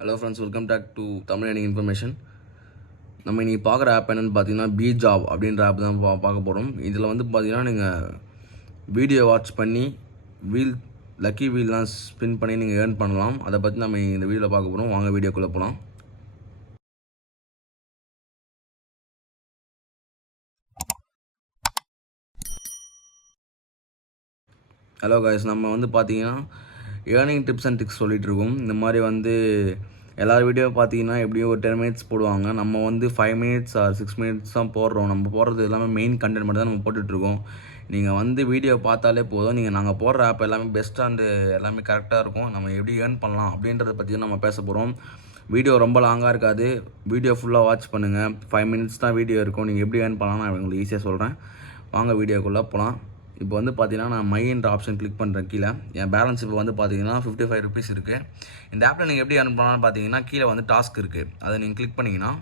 Hello friends, welcome back to Tamil earning information. நம்ம இன்றைக்கி பார்க்குற ஆப் என்னென்னு பார்த்தீங்கன்னா B-Job அப்படின்ற ஆப் தான் பார்க்க போகிறோம். இதில் வந்து பார்த்தீங்கன்னா நீங்கள் வீடியோ வாட்ச் பண்ணி லக்கி வீல்லாம் ஸ்பின் பண்ணி நீங்கள் ஏர்ன் பண்ணலாம். அதை பற்றி நம்ம இந்த வீடியோவில் பார்க்க போகிறோம். வாங்க வீடியோக்குள்ளே போகலாம். ஹலோ காய்ஸ், நம்ம வந்து பார்த்தீங்கன்னா ஏர்னிங் டிப்ஸ் அண்ட் ட்ரிக்ஸ் சொல்லிகிட்டு இருக்கோம். இந்த மாதிரி வந்து எல்லார் வீடியோ பார்த்தீங்கன்னா எப்படியும் ஒரு 10 மினிட்ஸ் போடுவாங்க. நம்ம வந்து 5 மினிட்ஸ் ஆர் 6 மினிட்ஸ் தான் போடுறோம். நம்ம போடுறது எல்லாமே மெயின் கண்டென்ட் மட்டும் தான் நம்ம போட்டுட்ருக்கோம். நீங்கள் வந்து வீடியோ பார்த்தாலே போதும். நாங்கள் போடுற ஆப் எல்லாமே பெஸ்ட்டாக அண்டு எல்லாமே கரெக்டாக இருக்கும். நம்ம எப்படி ஏர்ன் பண்ணலாம் அப்படின்றத பற்றி தான் நம்ம பேச போகிறோம். வீடியோ ரொம்ப லாங்காக இருக்காது. வீடியோ ஃபுல்லாக வாட்ச் பண்ணுங்கள். 5 மினிட்ஸ் தான் வீடியோ இருக்கும். நீங்கள் எப்படி ஏர்ன் பண்ணலாம் நான் உங்களுக்கு ஈஸியாக சொல்கிறேன். வாங்க வீடியோக்குள்ளே போகலாம். இப்போ வந்து பார்த்தீங்கன்னா நான் மைன்ற ஆப்ஷன் கிளிக் பண்ணுறேன். கீழே என் பேலன்ஸ் இப்போ வந்து பார்த்தீங்கன்னா 55 ருபீஸ் இருக்குது. இந்த ஆப்பில் நீங்கள் எப்படி ஏர்ன் பண்ணலாம்னு பார்த்தீங்கன்னா கீழே வந்து டாஸ்க் இருக்குது. அதை நீங்கள் கிளிக் பண்ணிங்கன்னா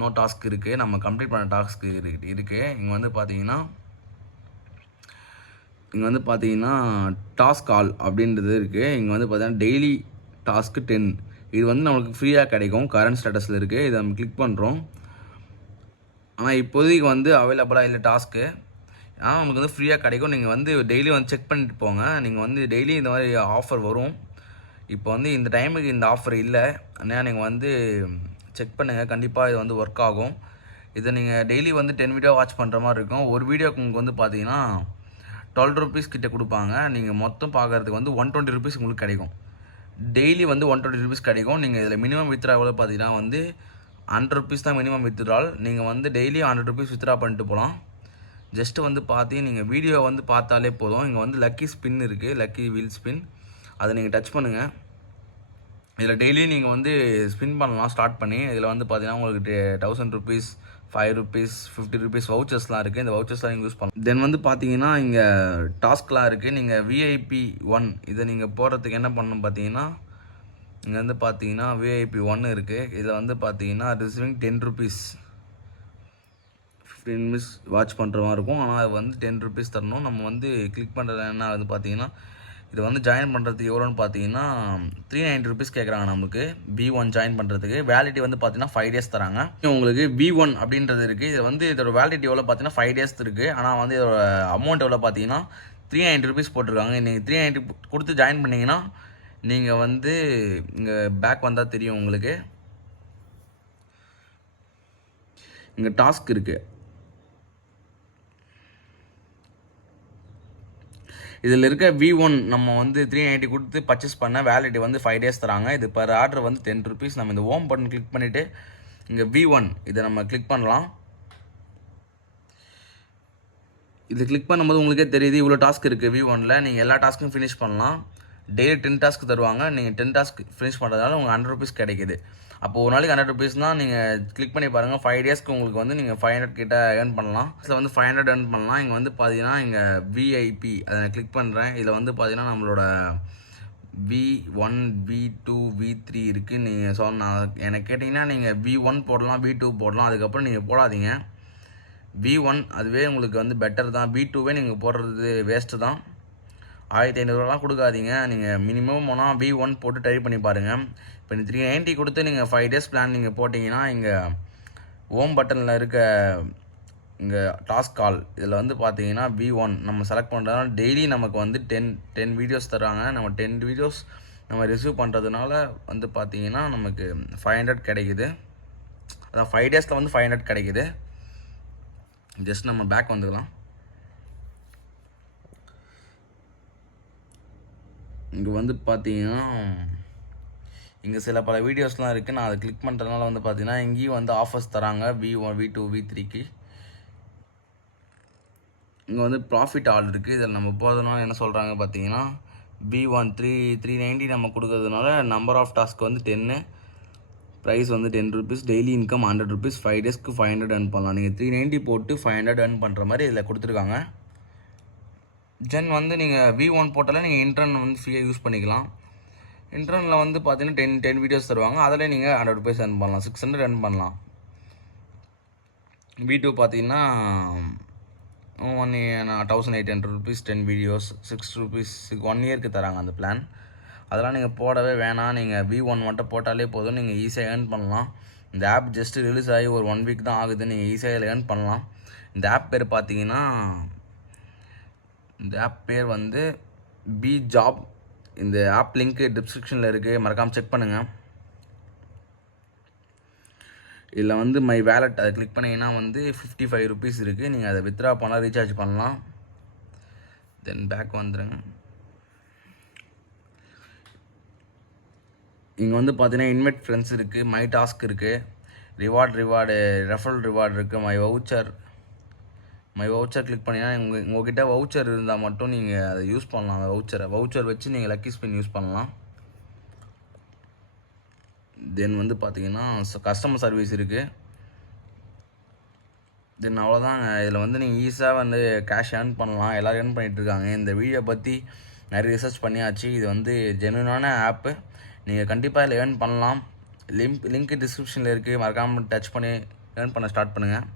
நோ டாஸ்க் இருக்குது. நம்ம கம்ப்ளீட் பண்ண டாஸ்க் இருக்குது. இங்கே வந்து பார்த்தீங்கன்னா டாஸ்க் ஆல் அப்படின்றது இருக்குது. இங்கே வந்து பார்த்தீங்கன்னா டெய்லி டாஸ்க்கு 10. இது வந்து நம்மளுக்கு ஃப்ரீயாக கிடைக்கும். கரண்ட் ஸ்டேட்டஸில் இருக்குது. இதை நம்ம கிளிக் பண்ணுறோம். ஆனால் இப்போதைக்கு வந்து அவைலபிளாக இல்லை டாஸ்க்கு. ஆனால் உங்களுக்கு வந்து ஃப்ரீயாக கிடைக்கும். நீங்கள் வந்து டெய்லி வந்து செக் பண்ணிட்டு போங்க. நீங்கள் வந்து டெய்லி இந்த மாதிரி ஆஃபர் வரும். இப்போ வந்து இந்த டைமுக்கு இந்த ஆஃபர் இல்லை. ஆனால் நீங்கள் வந்து செக் பண்ணுங்கள். கண்டிப்பாக இது வந்து ஒர்க் ஆகும். இதை நீங்கள் டெய்லி வந்து 10 வீடியோ வாட்ச் பண்ணுற மாதிரி இருக்கும். ஒரு வீடியோக்கு உங்களுக்கு வந்து பார்த்தீங்கன்னா 12 ருபீஸ் கிட்டே கொடுப்பாங்க. நீங்கள் மொத்தம் பார்க்குறதுக்கு வந்து 120 ருபீஸ் உங்களுக்கு கிடைக்கும். டெய்லி வந்து 120 ருபீஸ் கிடைக்கும். நீங்கள் இதில் மினிமம் வித்ரா எவ்வளோ பார்த்தீங்கன்னா வந்து 100 ருபீஸ் தான் மினிமம் வித்ட்ரால். நீங்கள் வந்து டெய்லி 100 ருபீஸ் வித்ரா பண்ணிட்டு போகலாம். ஜஸ்ட்டு வந்து பார்த்தீங்கன்னா நீங்கள் வீடியோ வந்து பார்த்தாலே போதும். இங்கே வந்து லக்கி ஸ்பின் இருக்குது, லக்கி வீல் ஸ்பின். அதை நீங்கள் டச் பண்ணுங்கள். இதில் டெய்லியும் நீங்கள் வந்து ஸ்பின் பண்ணலாம் ஸ்டார்ட் பண்ணி. இதில் வந்து பார்த்தீங்கன்னா உங்களுக்கு 1000 ருபீஸ், 5 ருபீஸ், 50 ருபீஸ் வவுச்சர்ஸ்லாம் இருக்குது. இந்த வவுச்சர்ஸ்லாம் நீங்கள் யூஸ் பண்ணலாம். தென் வந்து பார்த்தீங்கன்னா இங்கே டாஸ்க்லாம் இருக்குது. நீங்கள் VIP 1 இதை நீங்கள் போடுறதுக்கு என்ன பண்ணணும் பார்த்தீங்கன்னா இங்கே வந்து பார்த்தீங்கன்னா VIP 1 இருக்குது. இதில் வந்து பார்த்தீங்கன்னா ரிசீவிங் 10 ருபீஸ் 15 மினிட்ஸ் வாட்ச் பண்ணுற மாதிரி இருக்கும். ஆனால் அது வந்து 10 ருபீஸ் தரணும். நம்ம வந்து கிளிக் பண்ணுறது என்ன ஆகுது பார்த்தீங்கன்னா இது வந்து ஜாயின் பண்ணுறதுக்கு எவ்வளோன்னு பார்த்தீங்கன்னா 390 ருபீஸ் கேட்குறாங்க நமக்கு. B1 ஜாயின் பண்ணுறதுக்கு வேலிட்டி வந்து பார்த்தீங்கன்னா 5 டேஸ் தராங்க. உங்களுக்கு B1 அப்படின்றது இருக்குது. இது வந்து இதோட வேலிட்டி எவ்வளோ பார்த்தீங்கன்னா 5 டேஸ் இருக்குது. ஆனால் வந்து இதோட அமௌண்ட் எவ்வளோ பார்த்தீங்கன்னா 390 ருபீஸ் போட்டிருக்காங்க. நீங்கள் 390 கொடுத்து ஜாயின் பண்ணிங்கன்னா நீங்கள் வந்து இங்கே பேக் வந்தால் தெரியும் உங்களுக்கு. இங்கே டாஸ்க் இருக்குது. இதில் இருக்க V1 நம்ம வந்து 390 கொடுத்து பர்ச்சேஸ் பண்ண வேலிட்டி வந்து 5 டேஸ் தராங்க. இது பர் ஆர்டர் வந்து 10 ருபீஸ். நம்ம இந்த ஹோம் பட்டன் கிளிக் பண்ணிவிட்டு இங்கே V1 இதை நம்ம கிளிக் பண்ணலாம். இது கிளிக் பண்ணும்போது உங்களுக்கே தெரியுது இவ்வளோ டாஸ்க் இருக்குது V1ல். நீங்கள் எல்லா டாஸ்க்கும் ஃபினிஷ் பண்ணலாம். டெய்லி 10 டாஸ்க் தருவாங்க. நீங்கள் 10 டாஸ்க் ஃபினிஷ் பண்ணுறதுனால உங்களுக்கு 100 ருபீஸ் கிடைக்குது. அப்போ ஒரு நாளைக்கு 100 ருபீஸ்னால் நீங்கள் கிளிக் பண்ணி பாருங்கள். 5 டேஸ்க்கு உங்களுக்கு வந்து நீங்கள் 500 கிட்ட ஏர்ன் பண்ணலாம். இதில் வந்து 500 ஏர்ன் பண்ணலாம். இங்கே வந்து பார்த்தீங்கன்னா இங்கே VIP அதை நான் கிளிக் பண்ணுறேன். இதில் வந்து பார்த்தீங்கன்னா நம்மளோட V1, V2, V3 இருக்குது. நீங்கள் நான் எனக்கு கேட்டிங்கன்னா நீங்கள் V1 போடலாம், V2 போடலாம். அதுக்கப்புறம் நீங்கள் போடாதீங்க. V1 அதுவே உங்களுக்கு வந்து பெட்டர் தான். V2வே நீங்கள் போடுறது வேஸ்ட்டு தான். 1500 கொடுக்காதீங்க. நீங்கள் மினிமம் போனால் V1 போட்டு ட்ரை பண்ணி பாருங்கள். இப்போ 390 கொடுத்து நீங்கள் 5 டேஸ் பிளான் நீங்கள் போட்டிங்கன்னா இங்கே ஹோம் பட்டனில் இருக்க இங்கே டாஸ்க் கால் இதில் வந்து பார்த்தீங்கன்னா V1 நம்ம செலக்ட் பண்ணுறதுனால டெய்லி நமக்கு வந்து 10 வீடியோஸ் தராங்க. நம்ம 10 வீடியோஸ் நம்ம ரிசீவ் பண்ணுறதுனால வந்து பார்த்தீங்கன்னா நமக்கு 500 கிடைக்குது. அதான் 5 டேஸில் வந்து 500 கிடைக்குது. ஜஸ்ட் நம்ம பேக் வந்துக்கலாம். இங்கே வந்து பார்த்தீங்கன்னா இங்கே சில பல வீடியோஸ்லாம் இருக்குது. நான் அதை கிளிக் பண்ணுறதுனால வந்து பார்த்தீங்கன்னா இங்கேயும் வந்து ஆஃபர்ஸ் தராங்க V1, V2, V3க்கு. இங்கே வந்து ப்ராஃபிட் ஆல் இருக்குது. இதில் நம்ம போகிறதுனால என்ன சொல்கிறாங்க பார்த்தீங்கன்னா V1 390 நம்ம கொடுக்கறதுனால நம்பர் ஆஃப் டாஸ்க் வந்து 10, ப்ரைஸ் வந்து 10 ருபீஸ், டெய்லி இன்கம் 100 ருபீஸ், 5 டேஸ்க்கு 500 ஏர்ன் பண்ணலாம். நீங்கள் 390 போட்டு 500 ஏர்ன் பண்ணுற மாதிரி இதில் கொடுத்துருக்காங்க. தென் வந்து நீங்கள் V1 போட்டாலே நீங்கள் இன்டர்ன் வந்து ஃப்ரீயாக யூஸ் பண்ணிக்கலாம். இன்டர்னில் வந்து பார்த்தீங்கன்னா 10 வீடியோஸ் தருவாங்க. அதில் நீங்கள் 100 ருபீஸ் ஏர்ன் பண்ணலாம், 600 ஏர்ன் பண்ணலாம். V2 பார்த்தீங்கன்னா 1800 ருபீஸ் 10 வீடியோஸ், 6 ருபீஸ் 1 இயருக்கு தராங்க அந்த பிளான். அதெல்லாம் நீங்கள் போடவே வேணாம். நீங்கள் V1 மட்டும் போட்டாலே போதும், நீங்கள் ஈஸியாக ஏர்ன் பண்ணலாம். இந்த ஆப் ஜஸ்ட் ரிலீஸ் ஆகி ஒரு 1 வீக் தான் ஆகுது. நீங்கள் ஈஸியாக இதில் ஏர்ன் பண்ணலாம். இந்த ஆப் பேர் பார்த்தீங்கன்னா, இந்த ஆப் பேர் வந்து B-Job. இந்த ஆப் லிங்க்கு டிஸ்கிரிப்ஷனில் இருக்குது, மறக்காமல் செக் பண்ணுங்கள். இதில் வந்து மை வேலட் அதை கிளிக் பண்ணிங்கன்னா வந்து 55 ருபீஸ் இருக்குது. நீங்கள் அதை வித்ட்ரா பண்ணால் ரீசார்ஜ் பண்ணலாம். தென் பேக் வந்துடுங்க. இங்கே வந்து பார்த்தீங்கன்னா இன்வைட் ஃப்ரெண்ட்ஸ் இருக்குது, மை டாஸ்க் இருக்குது, ரிவார்டு ரெஃபரல் ரிவார்டு இருக்குது, மை வவுச்சர் கிளிக் பண்ணிங்கன்னா உங்கள்கிட்ட வவுச்சர் இருந்தால் மட்டும் நீங்கள் அதை யூஸ் பண்ணலாம். அந்த வவுச்சர் வச்சு நீங்கள் லக்கி ஸ்பின் யூஸ் பண்ணலாம். தென் வந்து பார்த்தீங்கன்னா கஸ்டமர் சர்வீஸ் இருக்குது. தென் அவ்வளோதாங்க. இதில் வந்து நீங்கள் ஈஸியாக வந்து கேஷ் ஏர்ன் பண்ணலாம். எல்லோரும் ஏர்ன் பண்ணிகிட்ருக்காங்க. இந்த வீடியோ பற்றி நிறைய ரிசர்ச் பண்ணியாச்சு. இது வந்து ஜென்யூனான ஆப்பு. நீங்கள் கண்டிப்பாக இதில் ஏர்ன் பண்ணலாம். லிங்க் டிஸ்கிரிப்ஷனில் இருக்குது, மறக்காமல் டச் பண்ணி ஏர்ன் பண்ண ஸ்டார்ட் பண்ணுங்கள்.